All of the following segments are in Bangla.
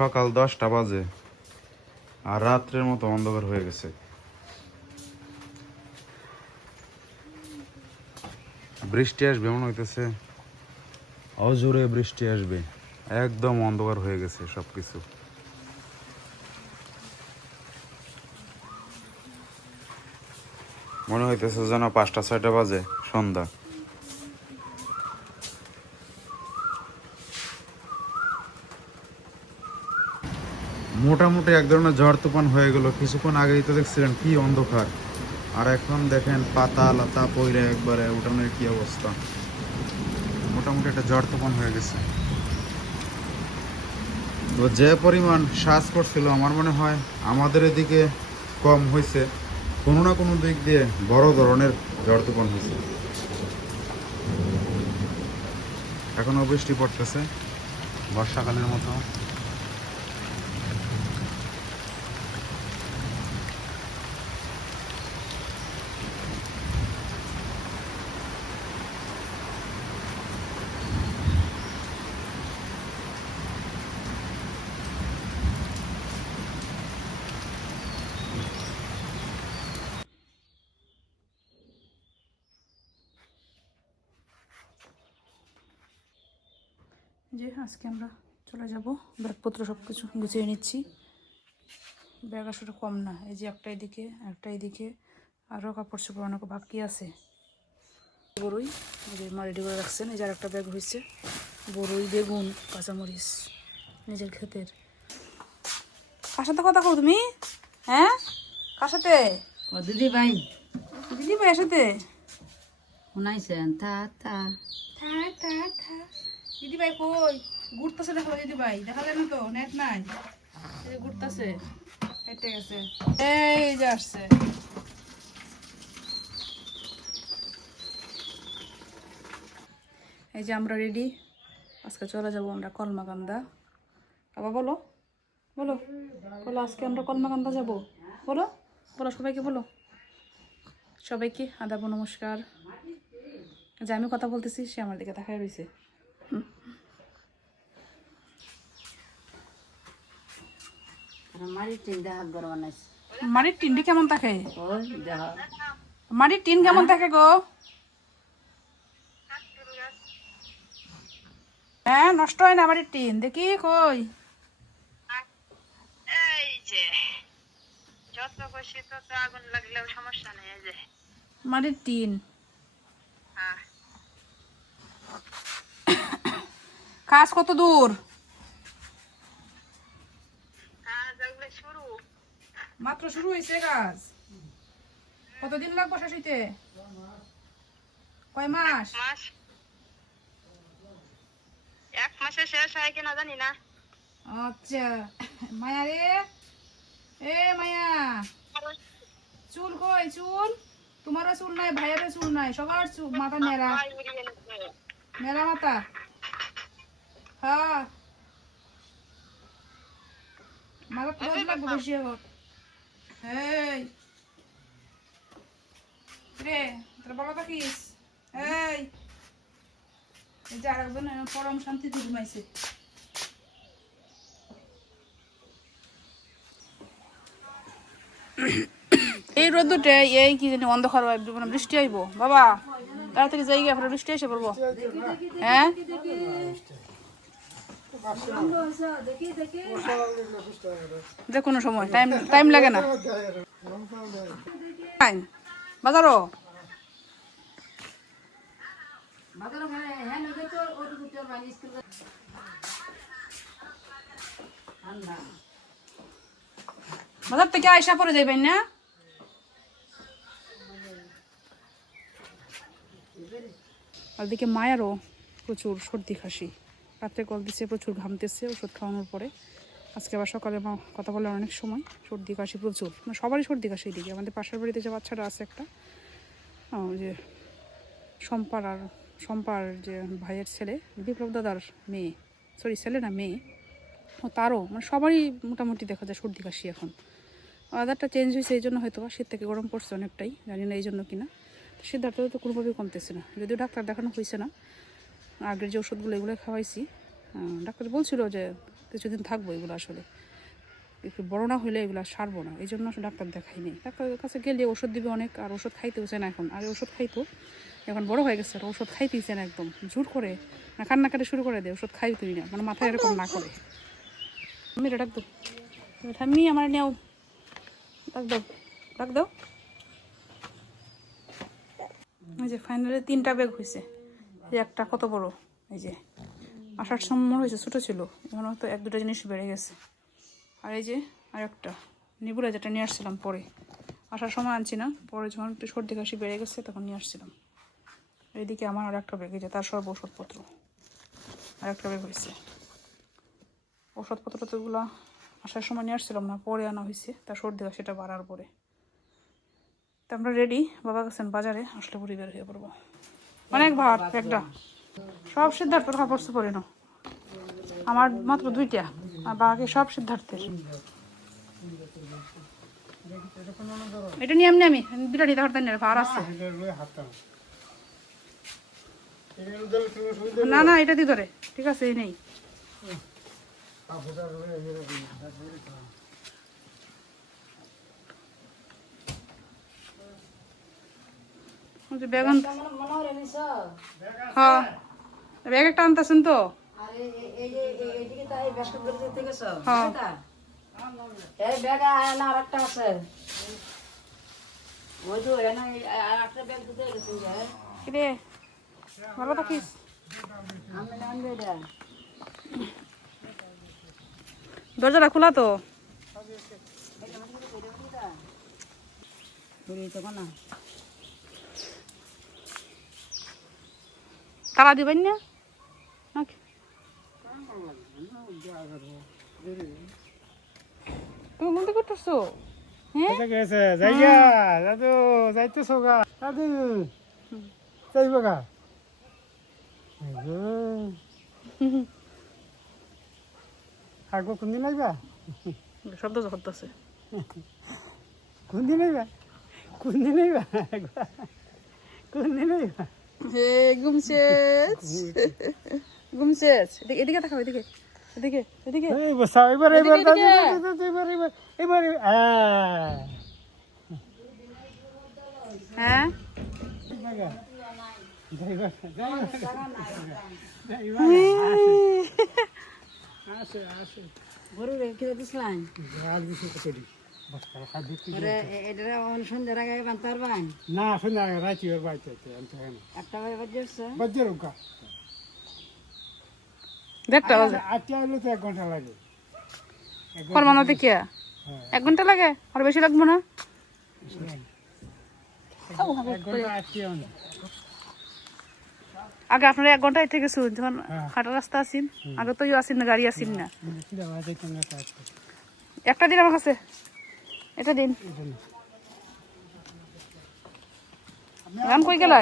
সকাল 10টা বাজে আর রাত্রের মতো অন্ধকার হয়ে গেছে। বৃষ্টি আসবে মনে হইতেছে, অজোরে বৃষ্টি আসবে। একদম অন্ধকার হয়ে গেছে সবকিছু। মনে হইতেছে যেন 5টা 6টা বাজে, সন্ধ্যা। মোটামুটি এক ধরনের ঝড় তুফান হয়ে গেল। কিছুক্ষণ আগেই তো দেখছিলেন কি অন্ধকার, আর এখন দেখেন পাতা লতা পইরে একবারে উঠানের কি অবস্থা। মোটামুটি একটা ঝড় তুফান হয়ে গেছে। তো যে পরিমাণ শ্বাস করছিল আমার মনে হয় আমাদের এদিকে কম হয়েছে, কোনো না কোনো দিক দিয়ে বড় ধরনের ঝড় তুফান হয়েছে। এখনও বৃষ্টি পড়তেছে বর্ষাকালের মতো। যে আজকে আমরা চলে যাব, ব্যাগপত্র সব কিছু গুছিয়ে নিচ্ছি। ব্যাগ আসলে কম না, এই যে একটা এদিকে আরও কাপড় চোপড় অনেক বাকি আছে। বড়ই এই যে মা রেডি করে রাখছেন। এই যে আর একটা ব্যাগ হয়েছে, বড়ই, বেগুন, কাঁচামরিচ নিজের ক্ষেতের। কার সাথে কথা কও তুমি? হ্যাঁ, কার সাথে? দিদি ভাই দিদি ভাইয়ের সাথে। শুনাইছেন তা তা দিদি ভাই কই? ঘুরতেছে, দেখো দিদি ভাই, দেখা যায় না তো, নেট নাই। এই যে ঘুরতেছে, হেঁটে গেছে, এই যে আসছে। এই যে আমরা রেডি, আজকে চলে যাব আমরা কলমাকান্দা। বাবা বলো বলো বলো, আজকে আমরা কলমাকান্দা যাব। বলো বলো, সবাইকে বলো, সবাইকে আদাব নমস্কার। যে আমি কথা বলতেছি সে আমার দিকে তাকায় রয়েছে। মারি চিন্তা হাত গরম বানাইছে। মাটির টিনটি কেমন থাকে? ওই দেহ মাটির টিন কেমন থাকে গো? হ্যাঁ, নষ্ট হয় না মাটির টিন? দেখি কই। এই যে যত খুশি তত আগুন লাগলেও সমস্যা নেই। এই যে মাটির টিন হ্যাঁ, কাজ কত দূর? কাজ এগুলো শুরু। মাত্র শুরু হয়েছে কাজ। কতদিন লাগবে শেষ হইতে? কয় মাস? মাস, 1 মাসে শেষ হয় কিনা জানি না। আচ্ছা। মায়া রে, এ মায়া, চুল কই? চুল তোমারও চুল নাই, ভাইয়েরও চুল নাই, সবার চুল মাথা নেড়া, ভাই উড়িয়ে গেছে। নেড়া মাথা। হ্যাঁ, মাথা তো রোদ লাগবে বেশি এখন। এই রে, তোর বাবা থাকিস? এই এই যে আরেকজন পরম শান্তিতে ঘুমাইছে। এই রোদ্দুটে এই কি জানি অন্ধকার মানে বৃষ্টি আইব। বাবা তাড়াতাড়ি যাই গিয়ে, বৃষ্টি এসে পড়বো। হ্যাঁ, যে কোনো সময় টাইম টাইম লাগে না। বাজারও বাজার থেকে আয়সা পরে যাইবেন না? ওদিকে মায়েরও প্রচুর সর্দি কাশি, রাত্রে কল দিচ্ছে, প্রচুর ঘামতেছে ওষুধ খাওয়ানোর পরে। আজকে আবার সকালে কথা বলে অনেক সময় সর্দি কাশি প্রচুর, মানে সবারই সর্দি কাশি। এদিকে আমাদের পাশের বাড়িতে যে বাচ্চাটা আছে একটা, যে শম্পার যে ভাইয়ের ছেলে, বিপ্লব দাদার মেয়ে, সরি ছেলে না মেয়ে, ও তারও, মানে সবারই মোটামুটি দেখা যায় সর্দি কাশি। এখন ওয়েদারটা চেঞ্জ হয়েছে, এই জন্য হয়তো বা শীত থেকে গরম পড়ছে অনেকটাই, জানি না এই জন্য কিনা। তো সিদ্ধার্থ তো কোনোভাবেই কমতেছে না, যদিও ডাক্তার দেখানো হয়েছে না। আগের যে ওষুধগুলো এগুলো খাওয়াইছি, ডাক্তার বলছিল যে কিছুদিন থাকবো এগুলো আসলে, একটু বড় না হলে এগুলো সারবো না, এই জন্য আসলে ডাক্তার দেখাই নেই। ডাক্তারের কাছে গেলে ওষুধ দিবে অনেক, আর ওষুধ খাইতেও চায় না এখন, আগে ওষুধ খাইতো, এখন বড় হয়ে গেছে আর ওষুধ খাইতেই চায় না, একদম জোর করে না কান্নাকাটি শুরু করে দেয়, ওষুধ খাই তুই না, মানে মাথায় এরকম না করে। আমি এটা ডাক দাও, ঠাম্মি আমার নেও, ডাক দাও, ডাক দাও। এই যে ফাইনালি 3টা ব্যাগ হয়েছে, এই একটা কত বড়, এই যে আসার সময় হয়েছে ছোটো ছিল, এখন হয়তো 1-2টা জিনিস বেড়ে গেছে। আর এই যে আর একটা নিবুলা যেটা নিয়ে আসছিলাম পরে, আসার সময় আনছি না, পরে যখন একটু সর্দি কাশি বেড়ে গেছে তখন নিয়ে আসছিলাম। এইদিকে আমার আর একটা ব্যাগ, এই যে তার সব ওষুধপত্র, আর একটা ব্যাগ হয়েছে। ওষুধপত্র তোগুলো আসার সময় নিয়ে আসছিলাম না, পরে আনা হয়েছে, তার সর্দি কাশিটা বাড়ার পরে। তো আমরা রেডি, বাবা গেছেন বাজারে, আসলে পরে বের হয়ে পড়বো। অনেক ভার ব্যাগটা, সব সিদ্ধার্থর কাপড় পরে না, আমার মাত্র 2টা, আর বাকি সব সিদ্ধার্থের। এটা নিয়ে আমি 2টা নিতে পারতেন না, ভার আছে। না না এটা দি ধরে, ঠিক আছে এই নেই। বেগুন, হ্যাঁ ব্যাগ একটা আনতেছেন তো, কিরে ভালো থাকিস? দরজাটা খোলা তো, তালা দিবেন না নাকি? তুমি বলতে করতেছো? হ্যাঁ জায়গা দাদু যাইতেছো গা দাদু, যাইব গা আগো কোনদিন আইবা, শব্দ করতেছে, কোনদিন আইবা, কোনদিন আইবা, কোনদিন আইবা? হে ঘুমছেছ, ঘুমছেছ, এদিকে তাকাও, এদিকে এদিকে এদিকে, এই বসা এবার এবার এদিকে, দাদু এদিকে। দাদু এবার এবার এবার হ্যাঁ আসে আসে গরু রেখে দিছিলাম, রাত দিছে কতটি বস্তা খাদ্য এটা সন্ধ্যার আগে বানতে পারবেন? না শুনে রাইতে ওর বাড়িতে আনতে হয় না, একটা বাজে হচ্ছে, বাজ্যের উকা দেড়টা বাজে, আটটা হলে তো 1 ঘন্টা লাগে, ফল বানাতে কি 1 ঘন্টা লাগে, আর বেশি লাগবো না? 1 ঘন্টা আটটা হবে। আগে আপনারা 1 ঘন্টা থেকে শুন, যখন হাঁটা রাস্তা আসিন, আগে তো আসিন না, গাড়ি আসিন না। একটা দিন আমার কাছে, এটা দিন। গান কই গেল?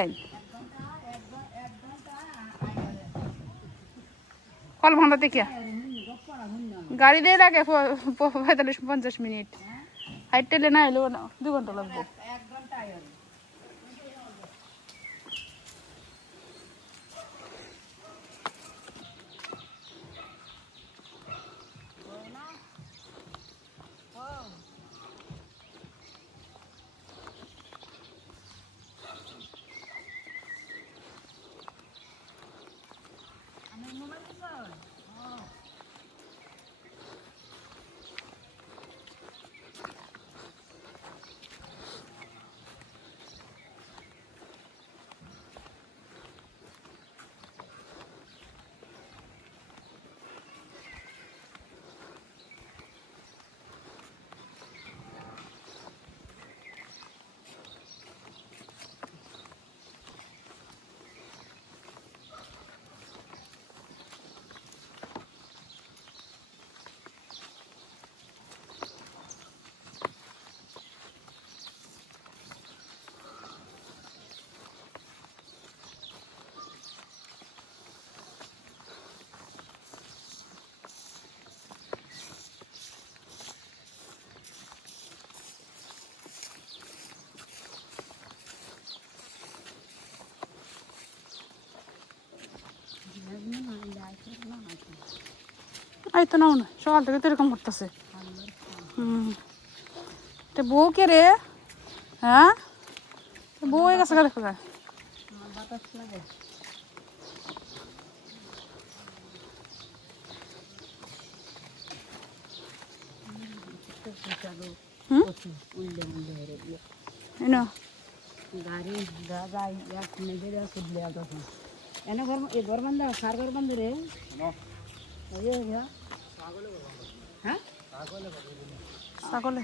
কল ভান্ডাতে কি গাড়ি দিয়ে লাগে 45-50 মিনিট, হাইট টেলে না এলেও 2 ঘন্টা লাগবে। খাইতো নাও না, সকাল থেকে তো এরকম করতেছে। এটা বউ কে রে? হ্যাঁ, বউ হয়ে গেছে দেখা যায়। গাড়ি দাদা এক মেজে সুদলে তখন এনে ঘর এই ঘর বন্ধ সার ঘর বন্ধ রে হ্যাঁ ছাগলে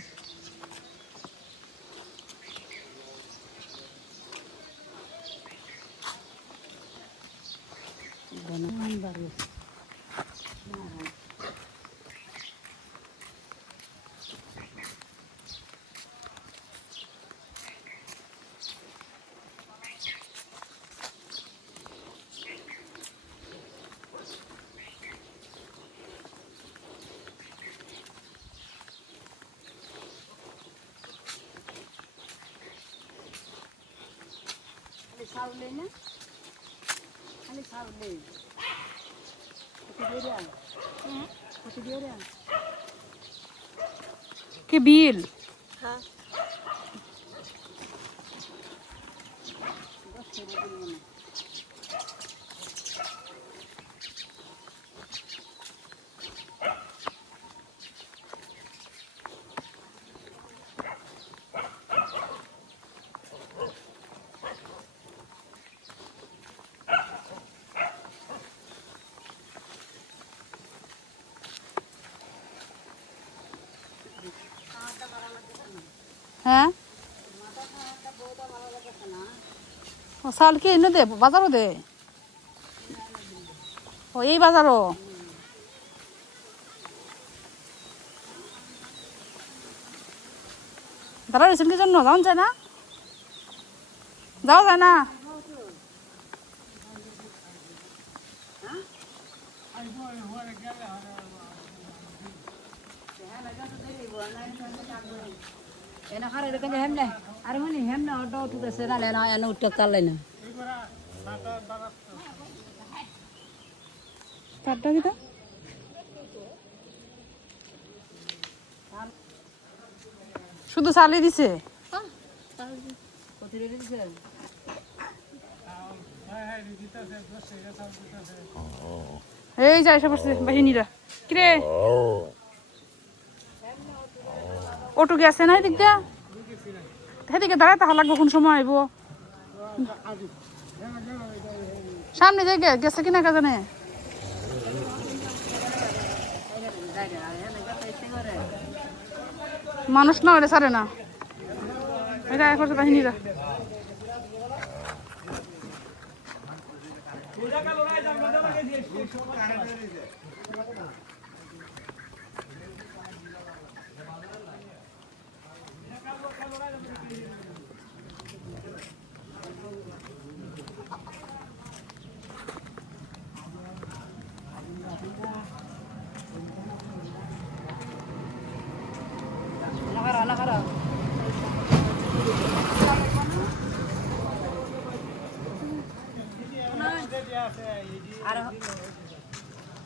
সাউলে না খালি সাউলে কত দিয়ে রে কি বিল? হ্যাঁ হ্যাঁ, ও চাল কি এনে দে, বাজারও দে। ও এই বাজারও দাঁড়া রয়েছেন কি জন্য? যাওয়া যায় না, যাওয়া যায় না। এনে খারে রে কেন হেমনে আরে মনি হেমনে অটো উঠতেছে না না এনে উঠতে চালে না চারটা দিতা শুধু চালিয়ে দিছে। কত রে দিছে এই যে এসে পড়ছে বাহিনীরা। কিরে অটো গেছে না এদিক দিয়া? সেদিকে দাঁড়ায় তাহা লাগবো, কোন সময় আইব? সামনে যে গেছে কিনা কে জানে। মানুষ না ওটা ছাড়ে না, এটা করছে বাহিনীরা।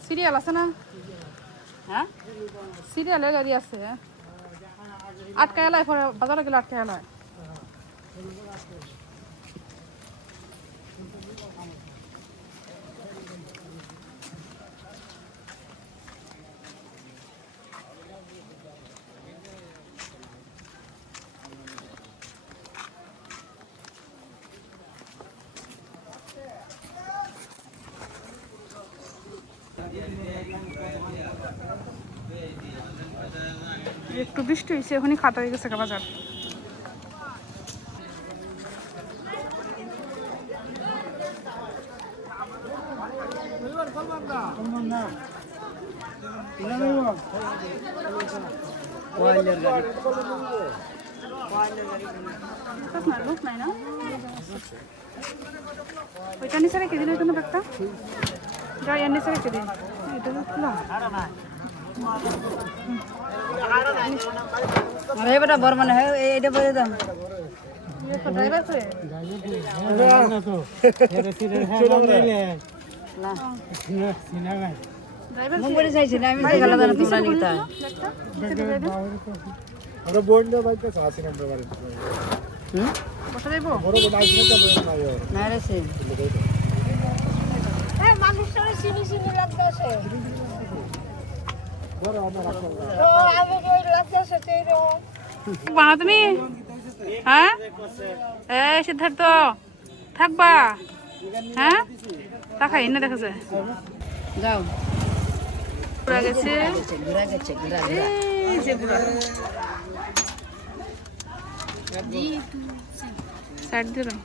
সিরিয়াল আছে না? হ্যাঁ সিরিয়ালের গাড়ি আছে, আটকা এলাই পরে বাজারে গেলে আটকা এলাই। একটু বৃষ্টি হয়েছে, এখনই খাতা হয়ে গেছে বাজার। লোক নাই না, ওইটা নিচে রেখে দিল তোমার একটা, যাই এর নিচে রেখে দিন। এটা তো খোলা। আরে বেটা বর মানে হয় এইটা বলে দাও ড্রাইভার করে না মুম্বাই চাইছি না আমি গেলাম না তোমরা নিতা আমরা বইলে বাইতে আছে আমরা বাড়ি বসা দেব বড় বড় আইছে তো না রে সে মানুষের সিমি সিমি লাগতেছে বড় আমরা রাখবো আমি কই লাগতেছে তেরো বানা তুমি হ্যাঁ এই সিদ্ধার্থ থাকবা হ্যাঁ তাকাই না দেখা যায় যাও ঘুরা গেছে ঘুরা গেছে ঘুরা এই যে ঘুরা সাইড দিলাম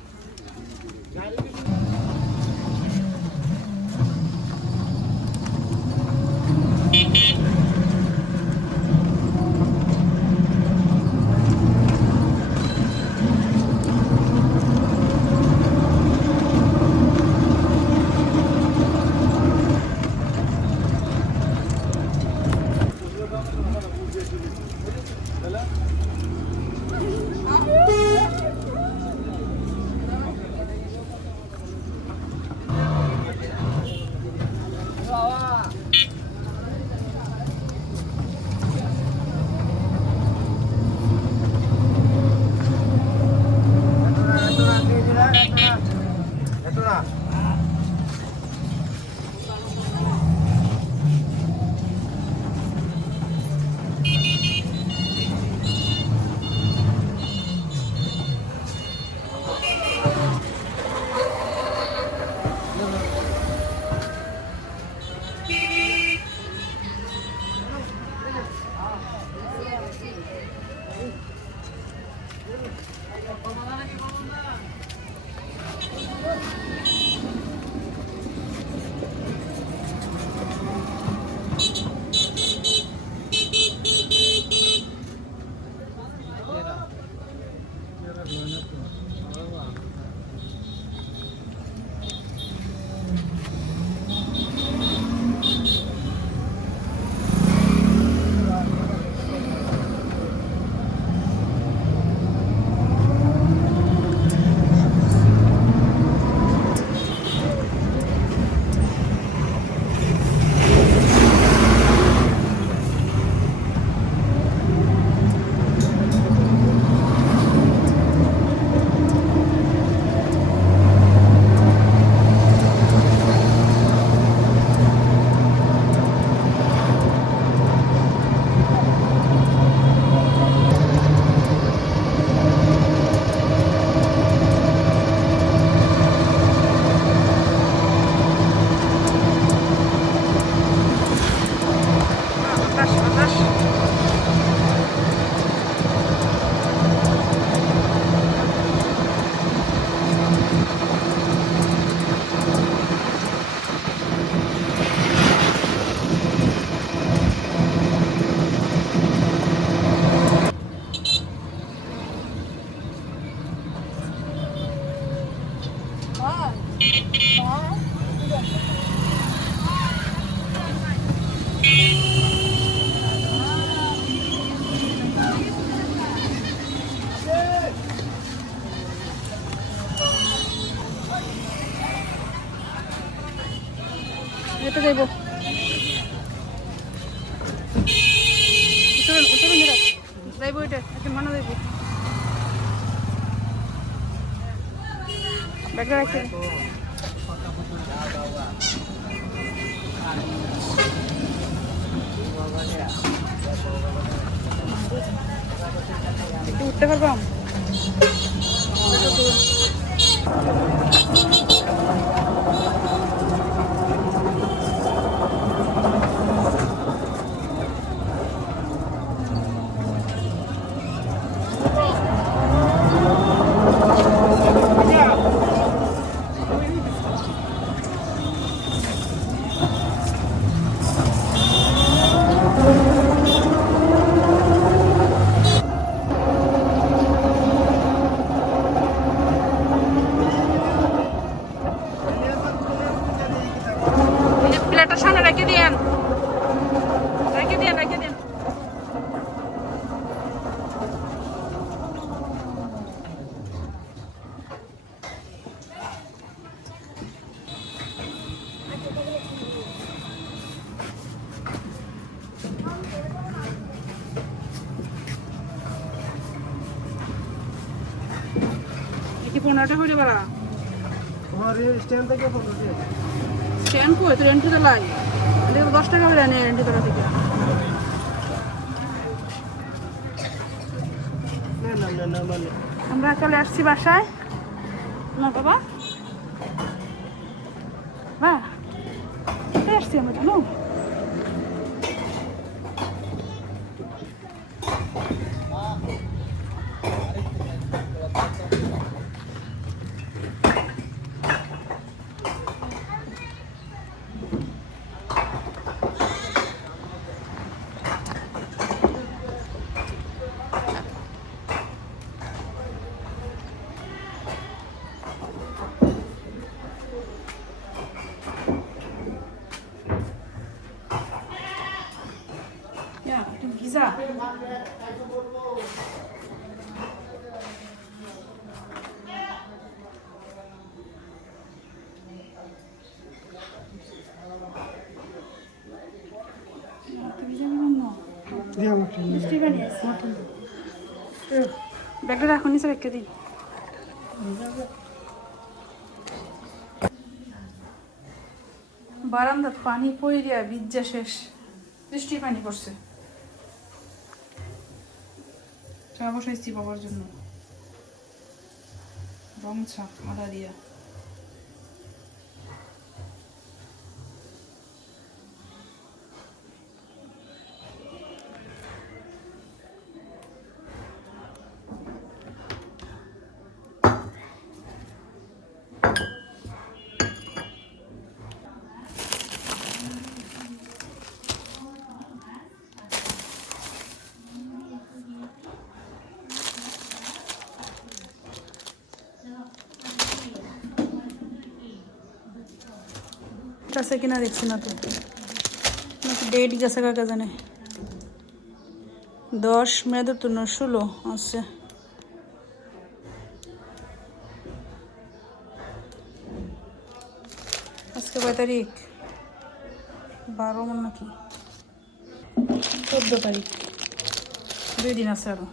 এটা দেব উত্তরণ উত্তরণ দেব দেব এটা একটা মানা দেব ব্যাগটা রাখতে একটু উঠতে পারবাম 15টা হইলে বাড়া তোমার স্ট্যান্ড থেকে 15 টাকা স্ট্যান্ড কই তোর এন্ট্রি লাই 10 টাকা করে নেয় এন্ট্রি করা থেকে না মানে আমরা চলে আসছি বাসায় না বাবা বাহ কোথায় আসছি আমরা জানো Ja, du Gisa. ব্যাগটা রাখুন নিচে রেখে দিন বারান্দার পানি পড়িয়া বিজ্জা শেষ বৃষ্টির পানি পড়ছে চা বসাইছি বাবার জন্য রং চা আদা দিয়া আছে কিনা দেখছি না তো নাকি ডেট গেছে কাকা জানে 10 মেয়াদের তো 16 আছে আজকে কয় তারিখ 12 মন নাকি 14 তারিখ 2 দিন আছে আরো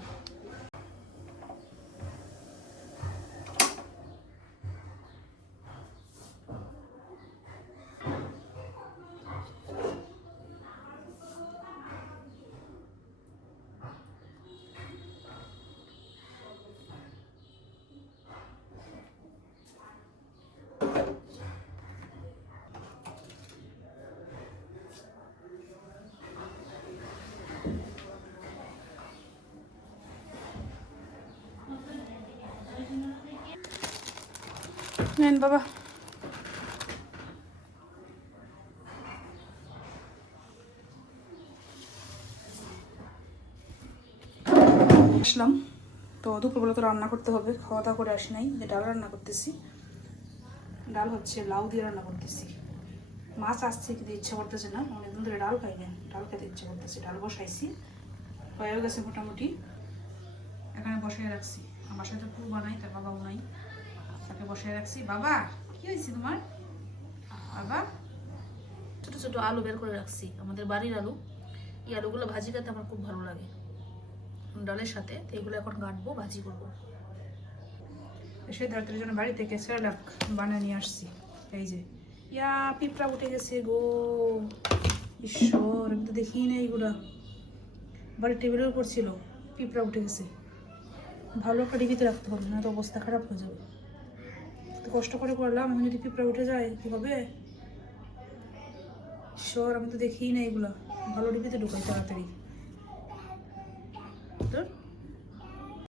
নেন বাবা আসলাম তো দুপুরবেলা তো রান্না করতে হবে খাওয়া দাওয়া করে আসি নাই যে ডাল রান্না করতেছি ডাল হচ্ছে লাউ দিয়ে রান্না করতেছি মাছ আসছে কিন্তু ইচ্ছা করতেছে না অনেকদিন ধরে ডাল খাই না ডাল খেতে ইচ্ছা করতেছে ডাল বসাইছি হয়ে গেছে মোটামুটি এখানে বসাই রাখছি আমার সাথে পুরো বানাই তার বাবাও নাই তাকে বসাই রাখছি বাবা কি হয়েছে তোমার বাবা ছোট ছোট আলু বের করে রাখছি আমাদের বাড়ির আলু এই আলুগুলো ভাজি খেতে আমার খুব ভালো লাগে ডালের সাথে তো এগুলো এখন কাটবো ভাজি করবো এসে দাঁড়াতে জন্য বাড়ি থেকে সেরালাক বানিয়ে নিয়ে আসছি এই যে ইয়া পিঁপড়া উঠে গেছে গো ঈশ্বর আমি তো দেখি না এইগুলা বাড়ির টেবিলের উপর ছিল পিঁপড়া উঠে গেছে ভালো একটা ডিবিতে রাখতে হবে না তো অবস্থা খারাপ হয়ে যাবে তো কষ্ট করে করলাম এখন যদি পিঁপড়া উঠে যায় কি হবে ঈশ্বর আমি তো দেখি না এগুলা ভালো ডিবিতে ঢুকাই তাড়াতাড়ি তোর